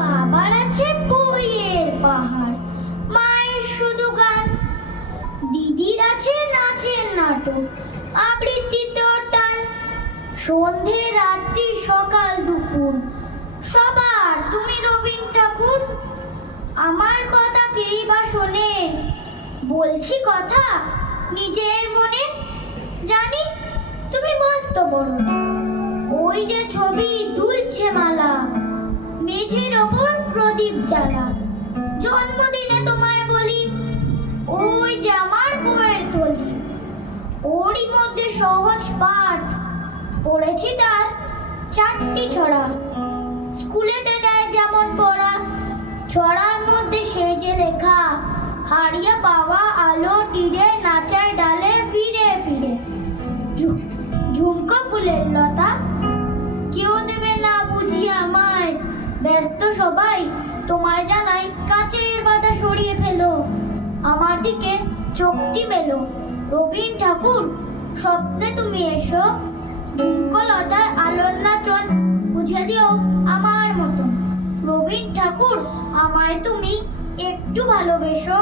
বাবার আছে বইয়ের পাহাড়, মায়ের শুধু গান, দিদির আছে নাচের নাটক, আবৃত্তিতেও টান। সন্ধে রাত্রি সকাল দুপুর সবার তুমি রবীন ঠাকুর। আমার কথা কেই বা শোনে, বলছি কথা নিজের মনে। জানি তুমি মস্ত বড়, ওই যে ছবি দুলছে মালা, মেঝের ওপর প্রদীপ জ্বালা। জন্মদিনে তোমায় বলি, ওই যে আমার বইয়ের থলি, ওরই মধ্যে সহজ পাঠ পড়েছি তার 4টি ছড়া। স্কুলেতে দেয় যেমন পড়া, ছড়ার মধ্যে সে যে লেখা, হারিয়ে পাওয়া আলো তীরে নাচায় ডালে ফিরে ফিরে। ঝুমকো ফুলের লতা, কেউ দেবে না বুঝিয়ে আমায়, ব্যস্ত সবাই তোমায় জানাই কাচের বাধা সরিয়ে ফেলো, আমার দিকে চোখটি মেলো। রবীন ঠাকুর স্বপ্নে তুমি এসো, ঝুমকো লতায় আলোর নাচন বুঝিয়ে দিও আমার মতন। রবীন ঠাকুর আমায় তুমি একটু ভালোবেসো।